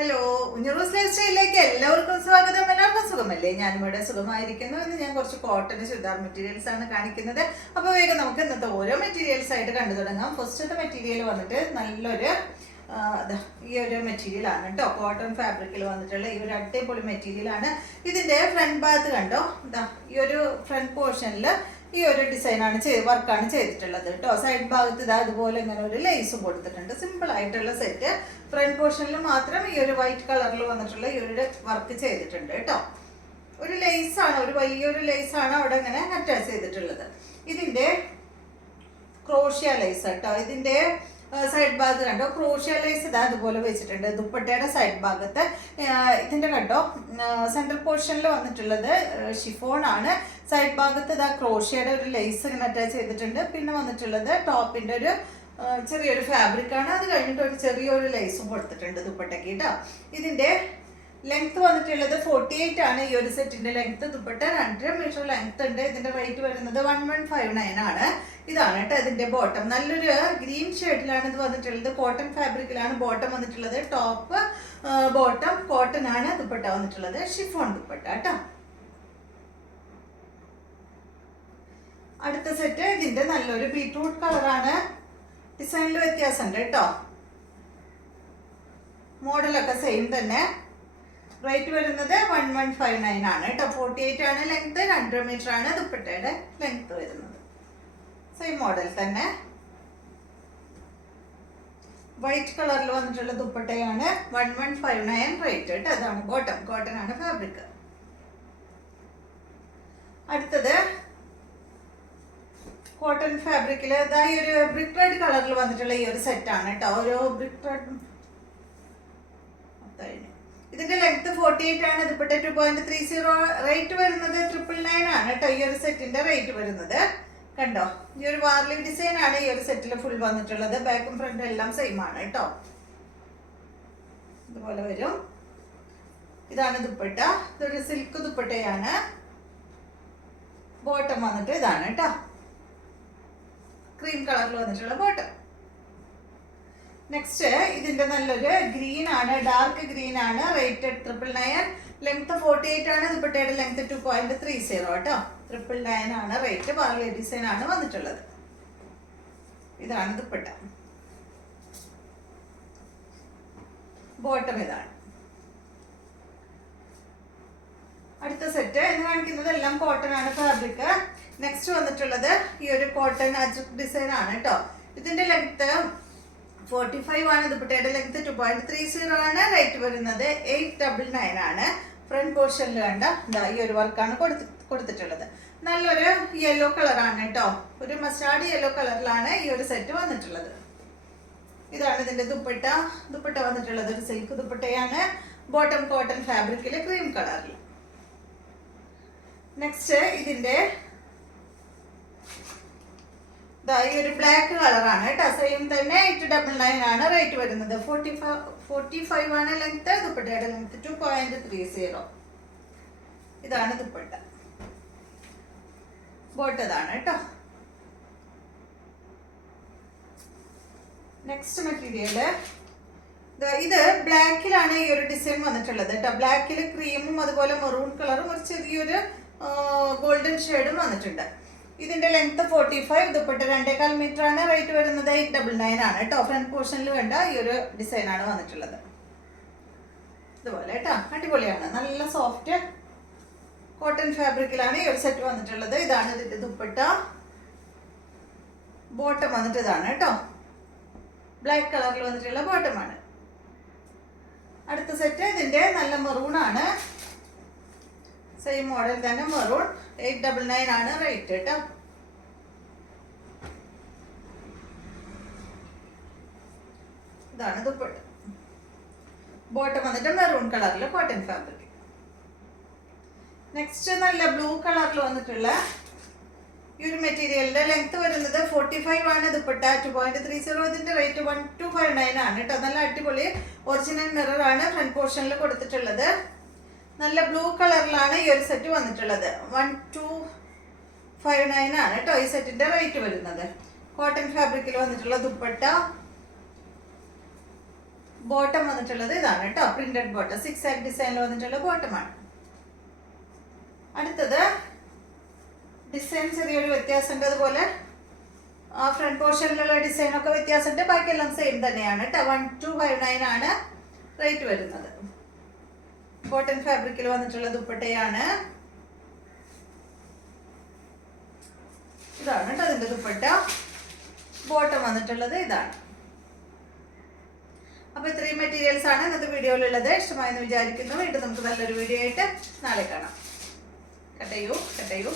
Hello, ഉഞ്ഞറൂസ് life സ്റ്റൈലിലേക്ക് എല്ലാവർക്കും സ്വാഗതം. എല്ലാവർക്കും സുഖമല്ലേ? ഞാനിവിടെ സുഖമായിരിക്കുന്നു. ഇന്ന് ഞാൻ കുറച്ച് കോട്ടൺ ചുരിദാർ മെറ്റീരിയൽസ് ആണ് കാണിക്കുന്നത്. അപ്പോൾ വേഗം നമുക്ക് ഇന്നത്തെ ഓരോ മെറ്റീരിയൽസ് ആയിട്ട് കണ്ടു തുടങ്ങാം. ഫസ്റ്റത്തെ മെറ്റീരിയൽ വന്നിട്ട് നല്ലൊരു ഈ ഒരു മെറ്റീരിയൽ ആണ് കേട്ടോ. കോട്ടൺ ഫാബ്രിക്കിൽ വന്നിട്ടുള്ള ഈ ഒരു അടിപൊളി മെറ്റീരിയൽ ആണ്. ഇതിന്റെ ഫ്രണ്ട് ഭാഗത്ത് കണ്ടോ, ഈ ഒരു ഫ്രണ്ട് പോർഷനിൽ ഈ ഒരു ഡിസൈനാണ് വർക്കാണ് ചെയ്തിട്ടുള്ളത് കേട്ടോ. സൈഡ് ഭാഗത്ത് ഇതാ അതുപോലെ ഇങ്ങനെ ഒരു ലേസും കൊടുത്തിട്ടുണ്ട്. സിമ്പിൾ ആയിട്ടുള്ള സെറ്റ്. ഫ്രണ്ട് പോർഷനിൽ മാത്രം ഈ ഒരു വൈറ്റ് കളറിൽ വന്നിട്ടുള്ള ഈ ഒരു വർക്ക് ചെയ്തിട്ടുണ്ട് കേട്ടോ. ഒരു ലേസാണ്, ഒരു വലിയൊരു ലേസാണ് അവിടെ ഇങ്ങനെ അറ്റാച്ച് ചെയ്തിട്ടുള്ളത്. ഇതിന്റെ ക്രോഷ്യ ലേസ് കേട്ടോ. ഇതിന്റെ സൈഡ് ഭാഗത്ത് കണ്ടോ, ക്രോഷ്യ ലേസ് ഇതാ അതുപോലെ വെച്ചിട്ടുണ്ട്. ദുപ്പട്ടയുടെ സൈഡ് ഭാഗത്ത് ഇതിന്റെ കണ്ടോ സെൻട്രൽ പോർഷനിൽ വന്നിട്ടുള്ളത് ഷിഫോൺ ആണ്. സൈഡ് ഭാഗത്ത് ഇതാ ക്രോഷ്യയുടെ ഒരു ലേസ് ഇങ്ങനെ അറ്റാച്ച് ചെയ്തിട്ടുണ്ട്. പിന്നെ വന്നിട്ടുള്ളത് ടോപ്പിന്റെ ഒരു ചെറിയൊരു ഫാബ്രിക് ആണ്. അത് കഴിഞ്ഞിട്ട് ഒരു ചെറിയൊരു ലേസും കൊടുത്തിട്ടുണ്ട് ദുപ്പട്ടയ്ക്ക് കേട്ടോ. ഇതിന്റെ ലെങ്ത് വന്നിട്ടുള്ളത് 48 ആണ്. ഈ ഒരു സെറ്റിന്റെ ലെങ്ത്. ദുപ്പട്ട 2.5 മീറ്റർ ലെങ്ത് ഉണ്ട്. ഇതിന്റെ റേറ്റ് വരുന്നത് 1159 ആണ്. ഇതാണ് കേട്ടോ ഇതിന്റെ ബോട്ടം. നല്ലൊരു ഗ്രീൻ ഷെയ്ഡിലാണ് ഇത് വന്നിട്ടുള്ളത്. കോട്ടൺ ഫാബ്രിക്കിലാണ് ബോട്ടം വന്നിട്ടുള്ളത്. ടോപ്പ് ബോട്ടം കോട്ടൺ ആണ്. ദുപ്പട്ട വന്നിട്ടുള്ളത് ഷിഫോൺ ദുപ്പട്ട കേട്ടോ. അടുത്ത സെറ്റ് ഇതിന്റെ നല്ലൊരു ബീട്രൂട്ട് കളറാണ്. ഡിസൈനിൽ വ്യത്യാസമുണ്ട് കേട്ടോ. മോഡലൊക്കെ സെയിം തന്നെ. റേറ്റ് വരുന്നത് 1159 ആണ് കേട്ടോ. 48 ആണ് ലെങ്ത്. 2.5 മീറ്റർ ആണ് ദുപ്പട്ടയുടെ ലെങ്ത് വരുന്നത്. സെയിം മോഡൽ തന്നെ. വൈറ്റ് കളറിൽ വന്നിട്ടുള്ള ദുപ്പട്ടയാണ്. 1159 റേറ്റ് കേട്ടോ. അതാണ് ബോട്ടം. കോട്ടൺ ആണ് ഫാബ്രിക്. അടുത്തത് കോട്ടൺ ഫാബ്രിക്കിൽ ഈ ഒരു ബ്രിക്ക് റെഡ് കളറിൽ വന്നിട്ടുള്ള ഈ ഒരു സെറ്റ് ആണ് കേട്ടോ. ഒരു ബ്രിക്ക് റെഡ്. ഇതിന്റെ ലെങ്ത് 48 ആണ്. ദുപ്പട്ട 2.30. റേറ്റ് വരുന്നത് 999 ആണ് കേട്ടോ. ഈ ഒരു സെറ്റിന്റെ റേറ്റ് വരുന്നത് കണ്ടോ. ഈ ഒരു വാർലി ഡിസൈൻ ആണ് ഈ ഒരു സെറ്റിൽ ഫുൾ വന്നിട്ടുള്ളത്. ബാക്കും ഫ്രണ്ടും എല്ലാം സെയിം ആണ് കേട്ടോ. ഇതുപോലെ വരും. ഇതാണ് ദുപ്പട്ട. ഇതൊരു സിൽക്ക് ദുപ്പട്ടയാണ്. ബോട്ടം വന്നിട്ട് ഇതാണ് കേട്ടോ. ക്രീം കളറിൽ വന്നിട്ടുള്ള ബോട്ടം. നെക്സ്റ്റ് ഇതിന്റെ നല്ലൊരു ഗ്രീൻ ആണ്. ഡാർക്ക് ഗ്രീൻ ആണ്. റേറ്റ് 999. ലെങ്ത് 48 ആണ്. ദുപ്പട്ടയുടെ ലെങ്ത് 2.30 കേട്ടോ. 999 ആണ് റേറ്റ്. വാർലി ഡിസൈൻ ആണ് വന്നിട്ടുള്ളത്. ഇതാണ് ദുപ്പട്ട. ബോട്ടം ഇതാണ്. അടുത്ത സെറ്റ് എന്ന് കാണിക്കുന്നത് എല്ലാം കോട്ടൺ ആണ് ഫാബ്രിക്. നെക്സ്റ്റ് വന്നിട്ടുള്ളത് ഈ ഒരു കോട്ടൺ അജ്രക് ഡിസൈൻ ആണ് കേട്ടോ. ഇതിന്റെ ലെങ്ത് 45 ആണ്. ദുപ്പട്ടയുടെ ലെങ്ത് 2.30 ആണ്. റേറ്റ് വരുന്നത് 899 ആണ്. ഫ്രണ്ട് പോർഷനിൽ കണ്ട ഈ ഒരു വർക്കാണ് കൊടുത്തിട്ടുള്ളത്. നല്ലൊരു യെല്ലോ കളറാണ് കേട്ടോ. ഒരു മസ്റ്റാർഡ് യെല്ലോ കളറിലാണ് ഈ ഒരു സെറ്റ് വന്നിട്ടുള്ളത്. ഇതാണ് ഇതിന്റെ ദുപ്പട്ട. ദുപ്പട്ട വന്നിട്ടുള്ളത് ഒരു സിൽക്ക് ദുപ്പട്ടയാണ്. ബോട്ടം കോട്ടൺ ഫാബ്രിക്കിൽ ക്രീം കളറിൽ. നെക്സ്റ്റ് ഇതിന്റെ ഈ ഒരു ബ്ലാക്ക് കളറാണ് കേട്ടോ. സെയിം തന്നെ 899 ആണ് റേറ്റ് വരുന്നത്. 45 ആണ് ലെങ്ത്. ദുപ്പട്ടയുടെ ലെങ്ത് 2.30. ഇതാണ് ദുപ്പട്ട. ബോട്ടതാണ് കേട്ടോ. നെക്സ്റ്റ് മെറ്റീരിയല് ഇത് ബ്ലാക്കിലാണ് ഈ ഒരു ഡിസൈൻ വന്നിട്ടുള്ളത് കേട്ടോ. ബ്ലാക്കിൽ ക്രീമും അതുപോലെ മെറൂൺ കളറും ഒരു ചെറിയൊരു ഗോൾഡൻ ഷെയ്ഡും വന്നിട്ടുണ്ട്. ഇതിന്റെ ലെങ്ത് 45. ദുപ്പട്ട 2.25 മീറ്റർ ആണ്. റേറ്റ് വരുന്നത് 899 ആണ് കേട്ടോ. ഫ്രണ്ട് പോർഷനിൽ വേണ്ട ഈ ഒരു ഡിസൈൻ ആണ് വന്നിട്ടുള്ളത്. ഇതുപോലെ കേട്ടോ. അടിപൊളിയാണ്. നല്ല സോഫ്റ്റ് കോട്ടൺ ഫാബ്രിക്കിലാണ് ഈ ഒരു സെറ്റ് വന്നിട്ടുള്ളത്. ഇതാണ് ഇതിന്റെ ദുപ്പട്ട. ബോട്ടം വന്നിട്ട് ഇതാണ് കേട്ടോ. ബ്ലാക്ക് കളറിൽ വന്നിട്ടുള്ള ബോട്ടമാണ്. അടുത്ത സെറ്റ് ഇതിന്റെ നല്ല മെറൂൺ ആണ്. സെയിം മോഡൽ തന്നെ മെറൂൺ. 899 ആണ് റേറ്റ് കേട്ടോ. ഇതാണ് ദുപ്പട്ട. ബോട്ടം വന്നിട്ട് മെറൂൺ കളറിൽ കോട്ടൺ ഫാബ്രിക്. നെക്സ്റ്റ് നല്ല ബ്ലൂ കളറിൽ വന്നിട്ടുള്ള ഈ ഒരു മെറ്റീരിയലിന്റെ ലെങ്ത് വരുന്നത് 45 ആണ്. ദുപ്പട്ട 2.30. ഇതിന്റെ റേറ്റ് 1259 ആണ് കേട്ടോ. നല്ല അടിപൊളി ഒറിജിനൽ മിറർ ആണ് ഫ്രണ്ട് പോർഷനിൽ കൊടുത്തിട്ടുള്ളത്. നല്ല ബ്ലൂ കളറിലാണ് ഈ ഒരു സെറ്റ് വന്നിട്ടുള്ളത്. 1259 ആണ് കേട്ടോ ഈ സെറ്റിന്റെ റേറ്റ് വരുന്നത്. കോട്ടൺ ഫാബ്രിക്കിൽ വന്നിട്ടുള്ള ദുപ്പട്ട. ബോട്ടം വന്നിട്ടുള്ളത് ഇതാണ് കേട്ടോ, പ്രിന്റഡ് ബോട്ടം, 6 ആക്ട് ഡിസൈനിൽ വന്നിട്ടുള്ള ബോട്ടമാണ്. അടുത്തത് ഡിസൈൻ ചെറിയൊരു വ്യത്യാസമുണ്ട്, അതുപോലെ ഫ്രണ്ട് പോർഷനിലുള്ള ഡിസൈൻ ഒക്കെ വ്യത്യാസമുണ്ട്, ബാക്കിയെല്ലാം സെയിം തന്നെയാണ് കേട്ടോ. 1259 ആണ് റേറ്റ് വരുന്നത്. കോട്ടൺ ഫാബ്രിക്കിൽ വന്നിട്ടുള്ള ദുപ്പട്ടയാണ്. ഇതാണ് കേട്ടോ അതിന്റെ ദുപ്പട്ട. ബോട്ടം വന്നിട്ടുള്ളത് ഇതാണ്. അപ്പൊ ഇത്രയും മെറ്റീരിയൽസ് ആണ് ഇന്നത്തെ വീഡിയോയിലുള്ളത്. ഇഷ്ടമായെന്ന് വിചാരിക്കുന്നു. വീണ്ടും നമുക്ക് നല്ലൊരു വീഡിയോ ആയിട്ട് നാളെ കാണാം. കട്ട് ചെയ്യൂ.